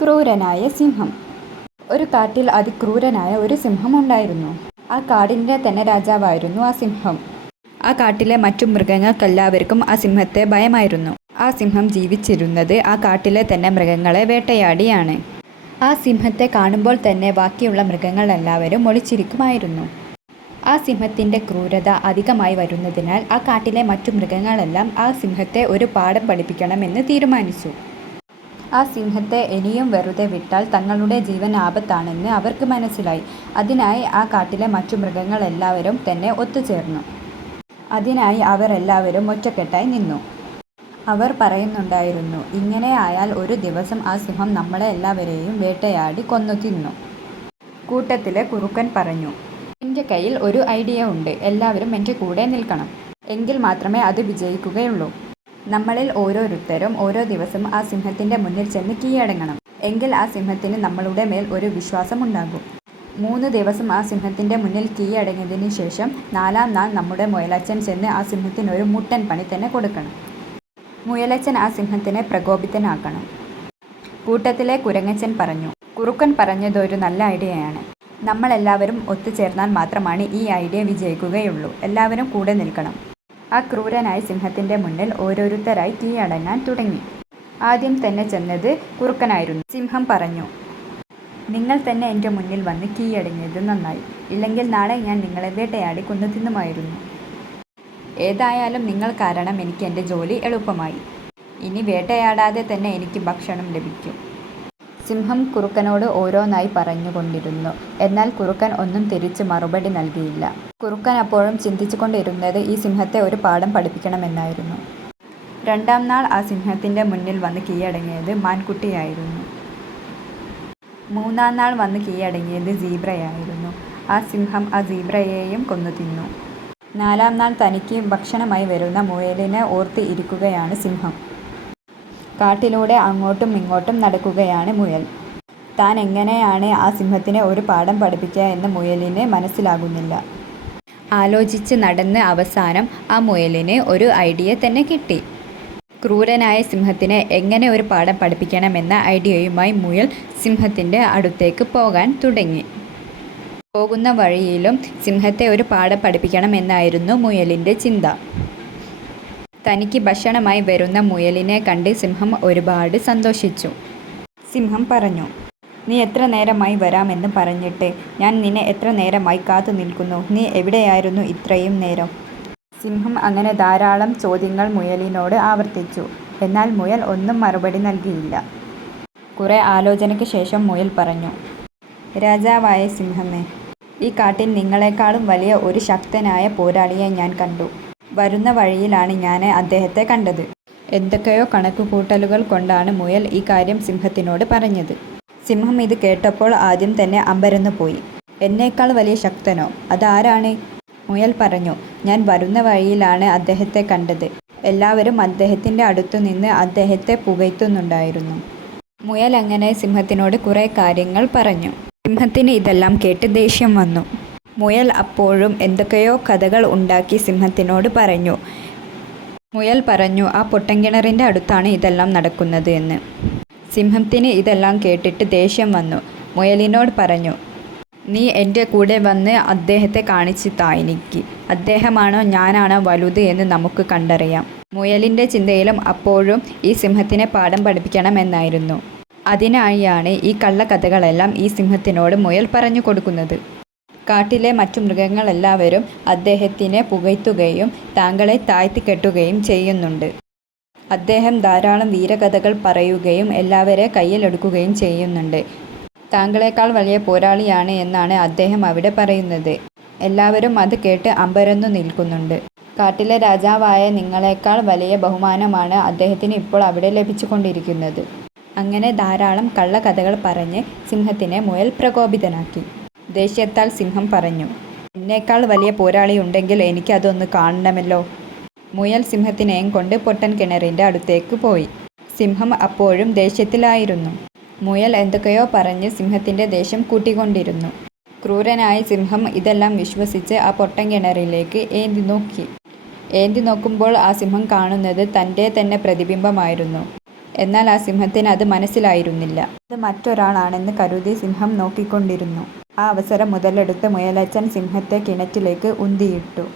ക്രൂരനായ സിംഹം. ഒരു കാട്ടിൽ അതിക്രൂരനായ ഒരു സിംഹം ഉണ്ടായിരുന്നു. ആ കാടിൻ്റെ തന്നെ രാജാവായിരുന്നു ആ സിംഹം. ആ കാട്ടിലെ മറ്റു മൃഗങ്ങൾക്കെല്ലാവർക്കും ആ സിംഹത്തെ ഭയമായിരുന്നു. ആ സിംഹം ജീവിച്ചിരുന്നത് ആ കാട്ടിലെ തന്നെ മൃഗങ്ങളെ വേട്ടയാടിയാണ്. ആ സിംഹത്തെ കാണുമ്പോൾ തന്നെ ബാക്കിയുള്ള മൃഗങ്ങളെല്ലാവരും ഒളിച്ചിരിക്കുമായിരുന്നു. ആ സിംഹത്തിൻ്റെ ക്രൂരത അധികമായി വരുന്നതിനാൽ ആ കാട്ടിലെ മറ്റു മൃഗങ്ങളെല്ലാം ആ സിംഹത്തെ ഒരു പാഠം പഠിപ്പിക്കണമെന്ന് തീരുമാനിച്ചു. ആ സിംഹത്തെ ഇനിയും വെറുതെ വിട്ടാൽ തങ്ങളുടെ ജീവൻ ആപത്താണെന്ന് അവർക്ക് മനസ്സിലായി. അതിനായി ആ കാട്ടിലെ മറ്റു മൃഗങ്ങളെല്ലാവരും തന്നെ ഒത്തുചേർന്നു. അതിനായി അവർ എല്ലാവരും ഒറ്റക്കെട്ടായി നിന്നു. അവർ പറയുന്നുണ്ടായിരുന്നു, ഇങ്ങനെ ആയാൽ ഒരു ദിവസം ആ സിംഹം നമ്മളെ എല്ലാവരെയും വേട്ടയാടി കൊന്നു തിന്നു. കൂട്ടത്തിലെ കുറുക്കൻ പറഞ്ഞു, എൻ്റെ കയ്യിൽ ഒരു ഐഡിയ ഉണ്ട്. എല്ലാവരും എൻ്റെ കൂടെ നിൽക്കണം. എങ്കിൽ മാത്രമേ അത് വിജയിക്കുകയുള്ളൂ. നമ്മളിൽ ഓരോരുത്തരും ഓരോ ദിവസം ആ സിംഹത്തിൻ്റെ മുന്നിൽ ചെന്ന് കീഴടങ്ങണം. എങ്കിൽ ആ സിംഹത്തിന് നമ്മളുടെ മേൽ ഒരു വിശ്വാസമുണ്ടാകും. 3 ദിവസം ആ സിംഹത്തിൻ്റെ മുന്നിൽ കീഴടങ്ങിയതിന് ശേഷം 4ാം നാൾ നമ്മുടെ മുയലച്ചൻ ചെന്ന് ആ സിംഹത്തിനൊരു മുട്ടൻ പണി തന്നെ കൊടുക്കണം. മുയലച്ചൻ ആ സിംഹത്തിനെ പ്രകോപിതനാക്കണം. കൂട്ടത്തിലെ കുരങ്ങച്ചൻ പറഞ്ഞു, കുറുക്കൻ പറഞ്ഞതൊരു നല്ല ഐഡിയയാണ്. നമ്മളെല്ലാവരും ഒത്തുചേർന്നാൽ മാത്രമാണ് ഈ ഐഡിയ വിജയിക്കുകയുള്ളൂ. എല്ലാവരും കൂടെ നിൽക്കണം. ആ ക്രൂരനായ സിംഹത്തിൻ്റെ മുന്നിൽ ഓരോരുത്തരായി കീഴടങ്ങാൻ തുടങ്ങി. ആദ്യം തന്നെ ചെന്നത് കുറുക്കനായിരുന്നു. സിംഹം പറഞ്ഞു, നിങ്ങൾ തന്നെ എൻ്റെ മുന്നിൽ വന്ന് കീഴടങ്ങിയത് നന്നായി. ഇല്ലെങ്കിൽ നാളെ ഞാൻ നിങ്ങളെ വേട്ടയാടി കൊന്നു തിന്നുമായിരുന്നു. ഏതായാലും നിങ്ങൾ കാരണം എനിക്ക് എൻ്റെ ജോലി എളുപ്പമായി. ഇനി വേട്ടയാടാതെ തന്നെ എനിക്ക് ഭക്ഷണം ലഭിക്കും. സിംഹം കുറുക്കനോട് ഓരോന്നായി പറഞ്ഞുകൊണ്ടിരുന്നു. എന്നാൽ കുറുക്കൻ ഒന്നും തിരിച്ച് മറുപടി നൽകിയില്ല. കുറുക്കൻ അപ്പോഴും ചിന്തിച്ചുകൊണ്ടിരുന്നത് ഈ സിംഹത്തെ ഒരു പാഠം പഠിപ്പിക്കണമെന്നായിരുന്നു. 2ാം നാൾ ആ സിംഹത്തിൻ്റെ മുന്നിൽ വന്ന് കീഴടങ്ങിയത് മാൻകുട്ടിയായിരുന്നു. 3ാം നാൾ വന്ന് കീഴടങ്ങിയത് സീബ്രയായിരുന്നു. ആ സിംഹം ആ സീബ്രയെയും കൊന്നു തിന്നു. 4ാം നാൾ തനിക്ക് ഭക്ഷണമായി വരുന്ന മുയലിനെ ഓർത്ത് ഇരിക്കുകയാണ് സിംഹം. കാട്ടിലൂടെ അങ്ങോട്ടും ഇങ്ങോട്ടും നടക്കുകയാണ് മുയൽ. താൻ എങ്ങനെയാണ് ആ സിംഹത്തിനെ ഒരു പാഠം പഠിപ്പിക്കുക എന്ന് മുയലിന് മനസ്സിലാകുന്നില്ല. ആലോചിച്ച് നടന്ന് അവസാനം ആ മുയലിന് ഒരു ഐഡിയ തന്നെ കിട്ടി. ക്രൂരനായ സിംഹത്തിനെ എങ്ങനെ ഒരു പാഠം പഠിപ്പിക്കണമെന്ന ഐഡിയയുമായി മുയൽ സിംഹത്തിൻ്റെ അടുത്തേക്ക് പോകാൻ തുടങ്ങി. പോകുന്ന വഴിയിലും സിംഹത്തെ ഒരു പാഠം പഠിപ്പിക്കണമെന്നായിരുന്നു മുയലിൻ്റെ ചിന്ത. തനിക്ക് ഭക്ഷണമായി വരുന്ന മുയലിനെ കണ്ട് സിംഹം ഒരുപാട് സന്തോഷിച്ചു. സിംഹം പറഞ്ഞു, നീ എത്ര നേരമായി വരാമെന്ന് പറഞ്ഞിട്ട്? ഞാൻ നിന്നെ എത്ര നേരമായി കാത്തു നിൽക്കുന്നു. നീ എവിടെയായിരുന്നു ഇത്രയും നേരം? സിംഹം അങ്ങനെ ധാരാളം ചോദ്യങ്ങൾ മുയലിനോട് ആവർത്തിച്ചു. എന്നാൽ മുയൽ ഒന്നും മറുപടി നൽകിയില്ല. കുറേ ആലോചനയ്ക്ക് ശേഷം മുയൽ പറഞ്ഞു, രാജാവായ സിംഹമേ, ഈ കാട്ടിൽ നിങ്ങളെക്കാളും വലിയ ഒരു ശക്തനായ പോരാളിയെ ഞാൻ കണ്ടു. വരുന്ന വഴിയിലാണ് ഞാൻ അദ്ദേഹത്തെ കണ്ടത്. എന്തൊക്കെയോ കണക്കുകൂട്ടലുകൾ കൊണ്ടാണ് മുയൽ ഈ കാര്യം സിംഹത്തിനോട് പറഞ്ഞത്. സിംഹം ഇത് കേട്ടപ്പോൾ ആദ്യം തന്നെ അമ്പരന്നു പോയി. എന്നേക്കാൾ വലിയ ശക്തനോ? അതാരാണ്? മുയൽ പറഞ്ഞു, ഞാൻ വരുന്ന വഴിയിലാണ് അദ്ദേഹത്തെ കണ്ടത്. എല്ലാവരും അദ്ദേഹത്തിൻ്റെ അടുത്തു നിന്ന് അദ്ദേഹത്തെ പുകഴ്ത്തുന്നുണ്ടായിരുന്നു. മുയൽ അങ്ങനെ സിംഹത്തിനോട് കുറേ കാര്യങ്ങൾ പറഞ്ഞു. സിംഹത്തിന് ഇതെല്ലാം കേട്ട് ദേഷ്യം വന്നു. മുയൽ അപ്പോഴും എന്തൊക്കെയോ കഥകൾ ഉണ്ടാക്കി സിംഹത്തിനോട് പറഞ്ഞു. മുയൽ പറഞ്ഞു, ആ പൊട്ടൻകിണറിൻ്റെ അടുത്താണ് ഇതെല്ലാം നടക്കുന്നത് എന്ന്. സിംഹത്തിന് ഇതെല്ലാം കേട്ടിട്ട് ദേഷ്യം വന്നു. മുയലിനോട് പറഞ്ഞു, നീ എൻ്റെ കൂടെ വന്ന് അദ്ദേഹത്തെ കാണിച്ച് താ എനിക്ക്. അദ്ദേഹമാണോ ഞാനാണോ വലുത് എന്ന് നമുക്ക് കണ്ടറിയാം. മുയലിൻ്റെ ചിന്തയിലും അപ്പോഴും ഈ സിംഹത്തിനെ പാഠം പഠിപ്പിക്കണമെന്നായിരുന്നു. അതിനായാണ് ഈ കള്ളക്കഥകളെല്ലാം ഈ സിംഹത്തിനോട് മുയൽ പറഞ്ഞു കൊടുക്കുന്നത്. കാട്ടിലെ മറ്റു മൃഗങ്ങളെല്ലാവരും അദ്ദേഹത്തിനെ പുകഴ്ത്തുകയും താങ്കളെ താഴ്ത്തിക്കെട്ടുകയും ചെയ്യുന്നുണ്ട്. അദ്ദേഹം ധാരാളം വീരകഥകൾ പറയുകയും എല്ലാവരെ കയ്യിലെടുക്കുകയും ചെയ്യുന്നുണ്ട്. താങ്കളെക്കാൾ വലിയ പോരാളിയാണ് എന്നാണ് അദ്ദേഹം അവിടെ പറയുന്നത്. എല്ലാവരും അത് കേട്ട് അമ്പരന്നു നിൽക്കുന്നുണ്ട്. കാട്ടിലെ രാജാവായ നിങ്ങളെക്കാൾ വലിയ ബഹുമാനമാണ് അദ്ദേഹത്തിന് ഇപ്പോൾ അവിടെ ലഭിച്ചുകൊണ്ടിരിക്കുന്നത്. അങ്ങനെ ധാരാളം കള്ളക്കഥകൾ പറഞ്ഞ് സിംഹത്തിനെ മുയൽ പ്രകോപിതനാക്കി. ദേഷ്യത്താൽ സിംഹം പറഞ്ഞു, എന്നേക്കാൾ വലിയ പോരാളി ഉണ്ടെങ്കിൽ എനിക്ക് അതൊന്ന് കാണണമല്ലോ. മുയൽ സിംഹത്തിനെയും കൊണ്ട് പൊട്ടൻ കിണറിൻ്റെ അടുത്തേക്ക് പോയി. സിംഹം അപ്പോഴും ദേഷ്യത്തിലായിരുന്നു. മുയൽ എന്തൊക്കെയോ പറഞ്ഞ് സിംഹത്തിൻ്റെ ദേഷ്യം കൂട്ടിക്കൊണ്ടിരുന്നു. ക്രൂരനായ സിംഹം ഇതെല്ലാം വിശ്വസിച്ച് ആ പൊട്ടൻ കിണറിലേക്ക് ഏന്തി നോക്കി. ഏന്തി നോക്കുമ്പോൾ ആ സിംഹം കാണുന്നത് തൻ്റെ തന്നെ പ്രതിബിംബമായിരുന്നു. എന്നാൽ ആ സിംഹത്തിന് അത് മനസ്സിലായിരുന്നില്ല. അത് മറ്റൊരാളാണെന്ന് കരുതി സിംഹം നോക്കിക്കൊണ്ടിരുന്നു. ആ അവസരം മുതലെടുത്ത് മുയലച്ചൻ സിംഹത്തെ കിണറ്റിലേക്ക് ഉന്തിയിട്ടു.